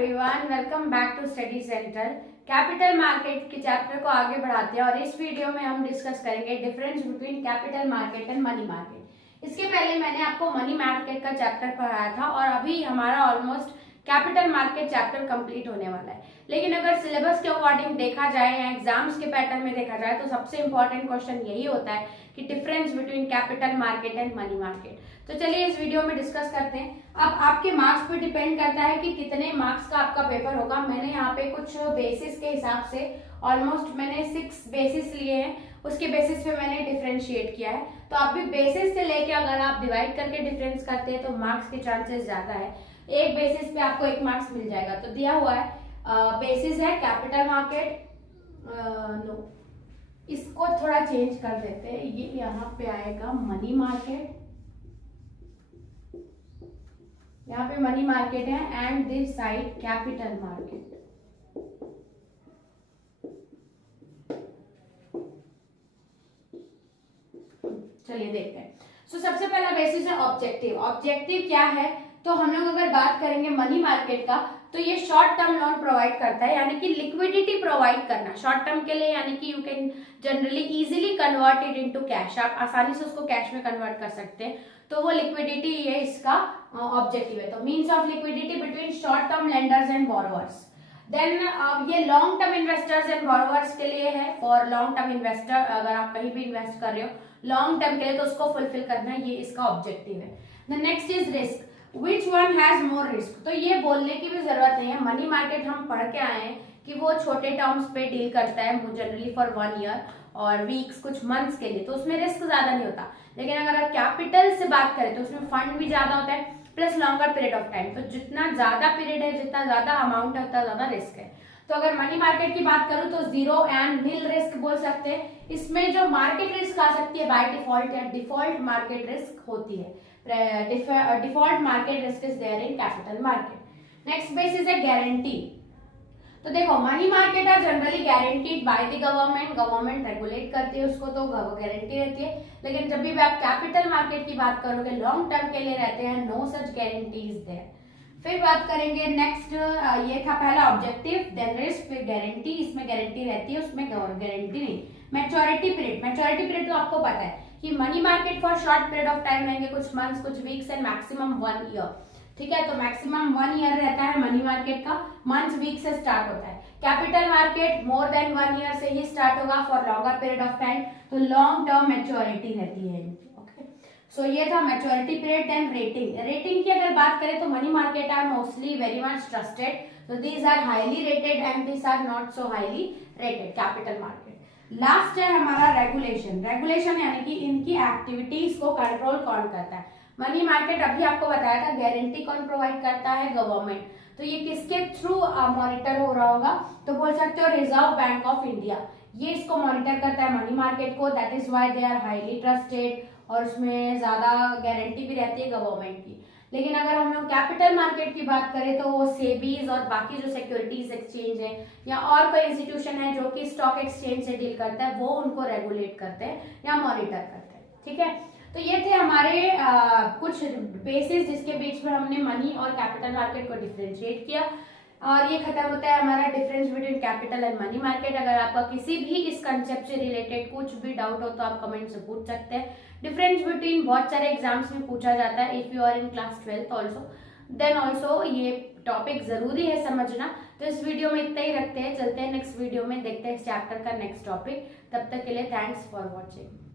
Everyone, welcome back to study centre. Capital market के chapter को आगे बढ़ाते हैं और इस वीडियो में हम डिस्कस करेंगे difference between capital market and money market. इसके पहले मैंने आपको मनी मार्केट का चैप्टर पढ़ाया था और अभी हमारा almost capital market chapter complete होने वाला है। लेकिन अगर सिलेबस के अकॉर्डिंग देखा जाए या एग्जाम्स के पैटर्न में देखा जाए तो सबसे इंपॉर्टेंट क्वेश्चन यही होता है कि difference between capital market and money market. तो चलिए इस वीडियो में डिस्कस करते हैं। अब आपके मार्क्स पे डिपेंड करता है कि कितने मार्क्स का आपका पेपर होगा। मैंने यहाँ पे कुछ बेसिस के हिसाब से ऑलमोस्ट मैंने 6 बेसिस लिए हैं, उसके बेसिस पे मैंने डिफरेंशिएट किया है। तो आप भी बेसिस से लेके अगर आप डिवाइड करके डिफरेंस करते हैं तो मार्क्स के चांसेस ज्यादा है। एक बेसिस पे आपको 1 मार्क्स मिल जाएगा। तो दिया हुआ है बेसिस है कैपिटल मार्केट, नो इसको थोड़ा चेंज कर देते हैं, ये यहाँ पे आएगा मनी मार्केट, यहाँ पे मनी मार्केट है and this side capital market. चलिए देखते हैं। सबसे पहला बेसिस है ऑब्जेक्टिव। ऑब्जेक्टिव क्या है? तो हम लोग अगर बात करेंगे मनी मार्केट का तो ये शॉर्ट टर्म लोन प्रोवाइड करता है, यानी कि लिक्विडिटी प्रोवाइड करना शॉर्ट टर्म के लिए, यानी कि you can generally easily convert it into cash. आप आसानी से उसको कैश में कन्वर्ट कर सकते हैं, तो वो लिक्विडिटी ये इसका ऑब्जेक्टिव है। तो means of liquidity between short term lenders and borrowers. Then ये long term investors and borrowers के लिए है। फॉर लॉन्ग टर्म इन्वेस्टर, अगर आप कहीं भी इन्वेस्ट कर रहे हो लॉन्ग टर्म के लिए तो उसको फुलफिल करना, ये इसका ऑब्जेक्टिव है। The next is risk. Which one has more risk? तो ये बोलने की भी जरूरत नहीं है। मनी मार्केट हम पढ़ के आए हैं कि वो छोटे टर्म्स पे डील करता है, जनरली फॉर 1 ईयर और वीक्स, कुछ मंथ्स के लिए, तो उसमें रिस्क ज्यादा नहीं होता। लेकिन अगर आप कैपिटल से बात करें तो उसमें फंड भी ज्यादा होता है plus longer period of time. तो जितना ज्यादा पीरियड है, जितना ज्यादा अमाउंट है, उतना ज्यादा रिस्क है। तो अगर मनी मार्केट की बात करूं तो 0 एंड नील रिस्क बोल सकते हैं। इसमें जो मार्केट रिस्क आ सकती है बाय डिफॉल्ट या डिफॉल्ट मार्केट रिस्क होती है। Default market risk is there in capital market. Next basis है गारंटी। तो देखो money market are generally guaranteed by the government. Government regulate करती है उसको, तो गारंटी रहती है। लेकिन जब भी आप कैपिटल मार्केट की बात करोगे लॉन्ग टर्म के लिए रहते हैं, नो सच गारंटीज देयर। फिर बात करेंगे नेक्स्ट, ये था पहला ऑब्जेक्टिव, देन रिस्क, फिर गारंटी। इसमें गारंटी रहती है, उसमें गारंटी नहीं। Maturity period. मैच्योरिटी पीरियड तो आपको पता है कि money market for short period of time रहेंगे, कुछ मंथ्स, कुछ वीक्स एंड मैक्सिमम 1 ईयर। ठीक है, तो मैक्सिमम 1 ईयर रहता है मनी मार्केट का, मंथ्स वीक से स्टार्ट होता है। Capital market more than 1 year से ही स्टार्ट होगा for longer period of time, तो लॉन्ग टर्म मैच्योरिटी रहती है। सो ये था maturity period. Then rating. Rating की अगर बात करें तो money market are mostly very much trusted, so these are highly rated and these are not so highly rated capital market. Last है हमारा रेगुलेशन। रेगुलेशन यानी कि इनकी एक्टिविटीज को कंट्रोल कौन करता है। मनी मार्केट अभी आपको बताया था, गारंटी कौन प्रोवाइड करता है? गवर्नमेंट। तो ये किसके थ्रू मॉनिटर हो रहा होगा? तो बोल सकते हो रिजर्व बैंक ऑफ इंडिया, ये इसको मॉनिटर करता है मनी मार्केट को। That is why they are highly trusted और उसमें ज्यादा गारंटी भी रहती है गवर्नमेंट की। लेकिन अगर हम लोग कैपिटल मार्केट की बात करें तो वो सेबीज और बाकी जो सिक्योरिटीज एक्सचेंज है या और कोई इंस्टीट्यूशन है जो कि स्टॉक एक्सचेंज से डील करता है, वो उनको रेगुलेट करते हैं या मॉनिटर करते हैं। ठीक है, तो ये थे हमारे कुछ बेसिस जिसके बीच में हमने मनी और कैपिटल मार्केट को डिफरेंशिएट किया। और ये खत्म होता है हमारा difference between capital and money market. अगर आपका किसी भी इस कंसेप्ट से रिलेटेड कुछ भी डाउट हो तो आप कमेंट से पूछ सकते हैं। डिफरेंस बिटवीन बहुत सारे एग्जाम्स में पूछा जाता है, if you are in class 12th also, then also ये टॉपिक जरूरी है समझना। तो इस वीडियो में इतना ही रखते हैं, चलते हैं नेक्स्ट वीडियो में, देखते हैं इस चैप्टर का नेक्स्ट टॉपिक। तब तक के लिए थैंक्स फॉर वॉचिंग।